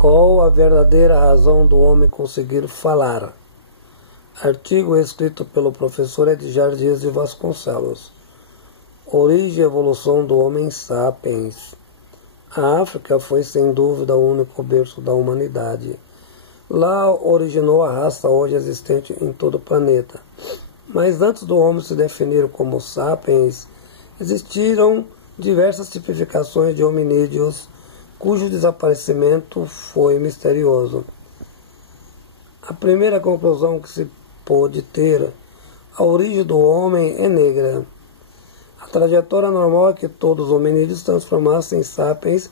Qual a verdadeira razão do homem conseguir falar? Artigo escrito pelo professor Edgar Dias de Vasconcelos. Origem e evolução do homem sapiens. A África foi sem dúvida o único berço da humanidade. Lá originou a raça hoje existente em todo o planeta. Mas antes do homem se definir como sapiens, existiram diversas tipificações de hominídeos cujo desaparecimento foi misterioso. A primeira conclusão que se pôde ter, a origem do homem é negra. A trajetória normal é que todos os hominídeos se transformassem em sapiens,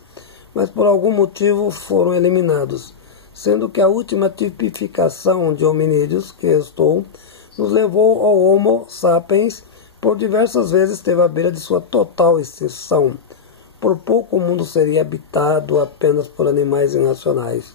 mas por algum motivo foram eliminados, sendo que a última tipificação de hominídeos que restou nos levou ao Homo sapiens, por diversas vezes esteve à beira de sua total extinção. Por pouco o mundo seria habitado apenas por animais irracionais.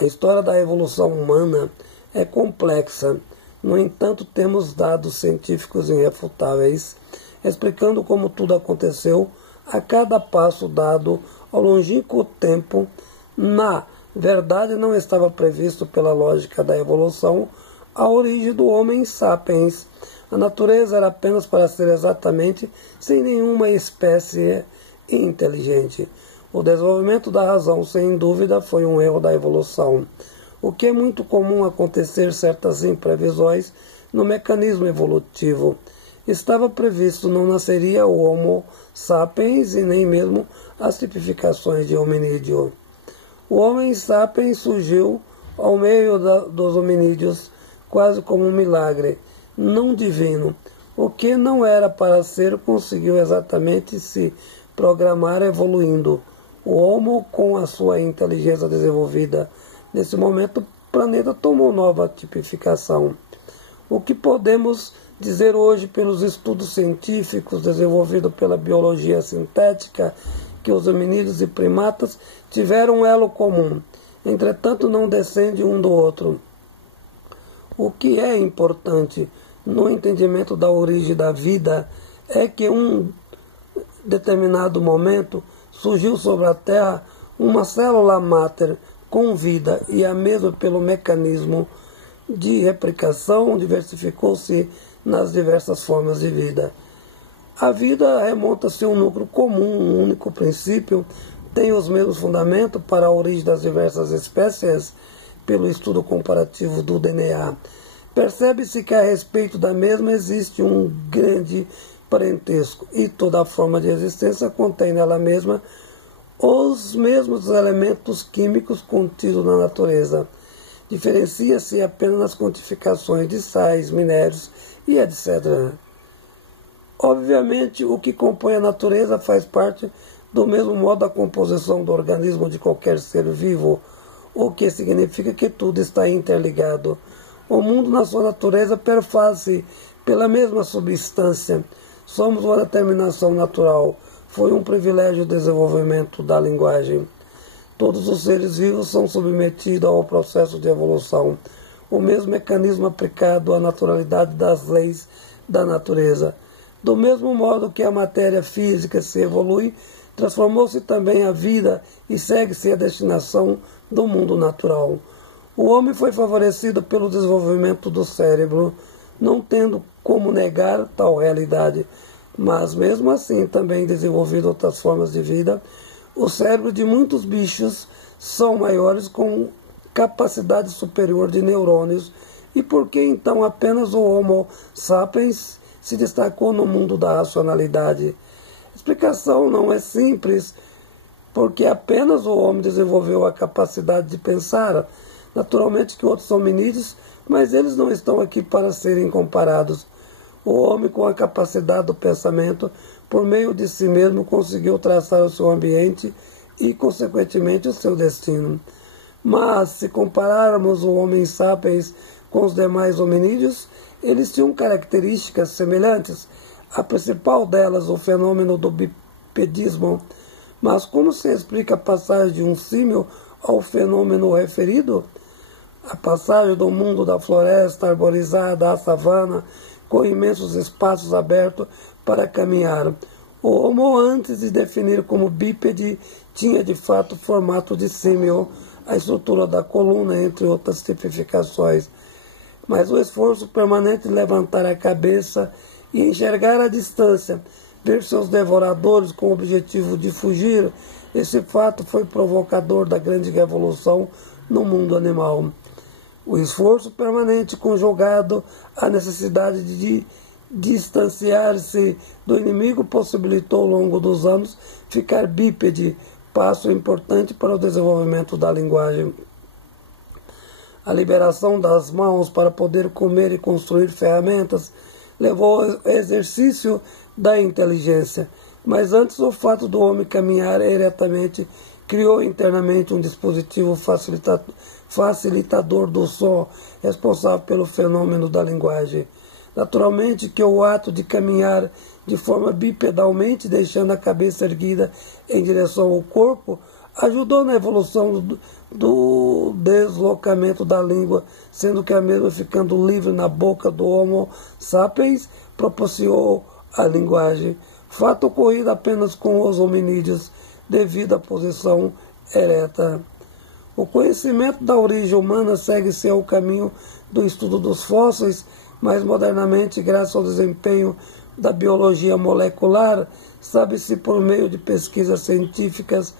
A história da evolução humana é complexa. No entanto, temos dados científicos irrefutáveis explicando como tudo aconteceu a cada passo dado ao longínquo tempo. Na verdade, não estava previsto pela lógica da evolução a origem do homem sapiens. A natureza era apenas para ser exatamente sem nenhuma espécie inteligente. O desenvolvimento da razão, sem dúvida, foi um erro da evolução, o que é muito comum acontecer certas imprevisões no mecanismo evolutivo. Estava previsto não nasceria o Homo sapiens e nem mesmo as tipificações de hominídeo. O homem sapiens surgiu ao meio dos hominídeos quase como um milagre, não divino. O que não era para ser conseguiu exatamente se programar evoluindo. O Homo, com a sua inteligência desenvolvida, nesse momento o planeta tomou nova tipificação. O que podemos dizer hoje pelos estudos científicos desenvolvidos pela biologia sintética, que os hominídeos e primatas tiveram um elo comum, entretanto não descende um do outro. O que é importante no entendimento da origem da vida é que um determinado momento surgiu sobre a Terra uma célula máter com vida e a mesma pelo mecanismo de replicação diversificou-se nas diversas formas de vida. A vida remonta-se a um núcleo comum, um único princípio, tem os mesmos fundamentos para a origem das diversas espécies pelo estudo comparativo do DNA. Percebe-se que a respeito da mesma existe um grande parentesco e toda forma de existência contém nela mesma os mesmos elementos químicos contidos na natureza. Diferencia-se apenas nas quantificações de sais, minérios e etc. Obviamente, o que compõe a natureza faz parte do mesmo modo da composição do organismo de qualquer ser vivo, o que significa que tudo está interligado. O mundo na sua natureza perfaz-se pela mesma substância. Somos uma determinação natural. Foi um privilégio o desenvolvimento da linguagem. Todos os seres vivos são submetidos ao processo de evolução, o mesmo mecanismo aplicado à naturalidade das leis da natureza. Do mesmo modo que a matéria física se evolui, transformou-se também a vida e segue-se a destinação do mundo natural. O homem foi favorecido pelo desenvolvimento do cérebro, não tendo como negar tal realidade, mas mesmo assim também desenvolvido outras formas de vida. O cérebro de muitos bichos são maiores com capacidade superior de neurônios. E por que então apenas o Homo sapiens se destacou no mundo da racionalidade? A explicação não é simples, porque apenas o homem desenvolveu a capacidade de pensar. Naturalmente que outros são hominídeos, mas eles não estão aqui para serem comparados. O homem, com a capacidade do pensamento, por meio de si mesmo, conseguiu traçar o seu ambiente e, consequentemente, o seu destino. Mas, se compararmos o homem sapiens com os demais hominídeos, eles tinham características semelhantes. A principal delas, o fenômeno do bipedismo. Mas como se explica a passagem de um símil ao fenômeno referido? A passagem do mundo da floresta arborizada à savana, com imensos espaços abertos para caminhar. O Homo, antes de definir como bípede, tinha de fato formato de símil. a estrutura da coluna, entre outras tipificações. Mas o esforço permanente de levantar a cabeça e enxergar a distância, ver seus devoradores com o objetivo de fugir, esse fato foi provocador da grande revolução no mundo animal. O esforço permanente conjugado à necessidade de distanciar-se do inimigo possibilitou ao longo dos anos ficar bípede, passo importante para o desenvolvimento da linguagem. A liberação das mãos para poder comer e construir ferramentas levou ao exercício da inteligência, mas antes o fato do homem caminhar eretamente criou internamente um dispositivo facilitador do som, responsável pelo fenômeno da linguagem. Naturalmente que o ato de caminhar de forma bipedalmente, deixando a cabeça erguida em direção ao corpo, ajudou na evolução do deslocamento da língua, sendo que a mesma, ficando livre na boca do Homo sapiens, propiciou a linguagem, fato ocorrido apenas com os hominídeos, devido à posição ereta. O conhecimento da origem humana segue-se ao caminho do estudo dos fósseis, mas modernamente, graças ao desempenho da biologia molecular, sabe-se por meio de pesquisas científicas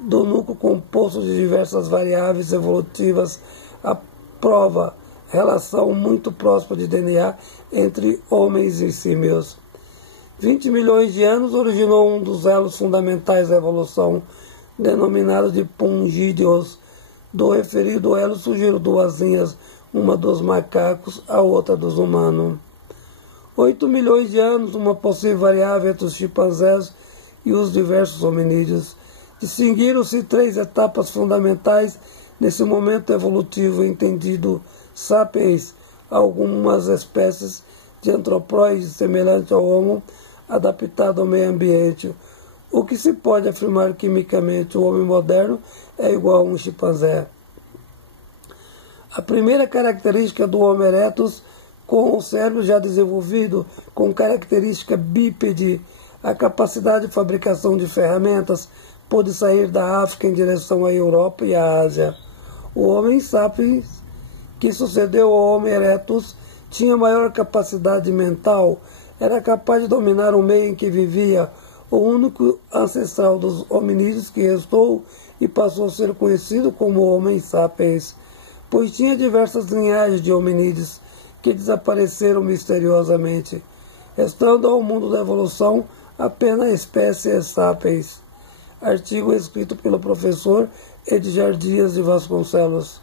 do núcleo composto de diversas variáveis evolutivas, a prova relação muito próxima de DNA entre homens e símios. 20 milhões de anos originou um dos elos fundamentais da evolução, denominado de pungídeos. Do referido elo surgiram duas linhas, uma dos macacos, a outra dos humanos. 8 milhões de anos, uma possível variável entre os chimpanzés e os diversos hominídeos. Distinguiram-se 3 etapas fundamentais nesse momento evolutivo entendido: sapiens, algumas espécies de antropóides semelhantes ao Homo, adaptado ao meio ambiente. O que se pode afirmar quimicamente, o homem moderno é igual a um chimpanzé. A primeira característica do Homo erectus, com o cérebro já desenvolvido, com característica bípede, a capacidade de fabricação de ferramentas, pôde sair da África em direção à Europa e à Ásia. O Homo sapiens, que sucedeu ao Homo erectus, tinha maior capacidade mental, era capaz de dominar o meio em que vivia, o único ancestral dos hominídeos que restou e passou a ser conhecido como Homo sapiens, pois tinha diversas linhagens de hominídeos que desapareceram misteriosamente, restando ao mundo da evolução apenas a espécie sapiens. Artigo escrito pelo professor Edgar Dias de Vasconcelos.